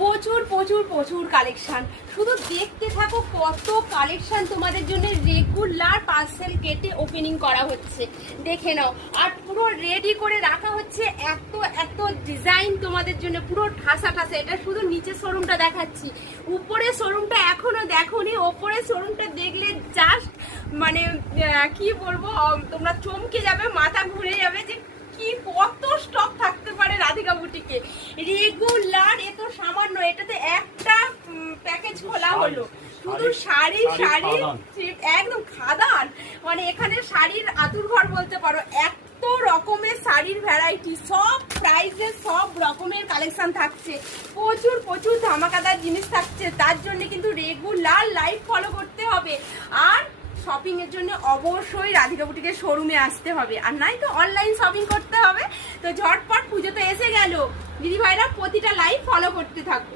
প্রচুর প্রচুর প্রচুর কালেকশন, শুধু দেখতে থাকো কত কালেকশন তোমাদের জন্য রেগুলার পার্সেল কেটে ওপেনিং করা হচ্ছে, দেখে নাও। আর পুরো রেডি করে রাখা হচ্ছে, এত এত ডিজাইন তোমাদের জন্য পুরো ঠাসা ঠাসা। এটা শুধু নিচের শোরুমটা দেখাচ্ছি, উপরে শোরুমটা এখনো দেখোনি। ওপরে শোরুমটা দেখলে জাস্ট মানে কি বলবো, তোমরা চমকে যাবে, মাথা ঘুরে যাবে যে কি কত স্টক থাকতে পারে রাধিকা বুটিকে। রেগুলার এত সামান্য, এটাতে একটা প্যাকেজ খোলা হলো, শুধু শাড়ি শাড়ি একদম খাদান। মানে এখানে শাড়ির আতুর ঘর বলতে পারো, এত রকমের শাড়ির ভ্যারাইটি, সব প্রাইসে সব রকমের কালেকশন থাকছে, প্রচুর প্রচুর ধামাকাদার জিনিস থাকছে। তার জন্য কিন্তু রেগুলার লাইভ ফলো করতে হবে। আর শপিং এর জন্য অবশ্যই রাধিকা বুটিকের শোরুমে আসতে হবে, আর নাই তো অনলাইন শপিং করতে হবে। তো ঝটপট, পুজো তো এসে গেল, দিদি ভাইরা প্রতিটা লাইভ ফলো করতে থাকো।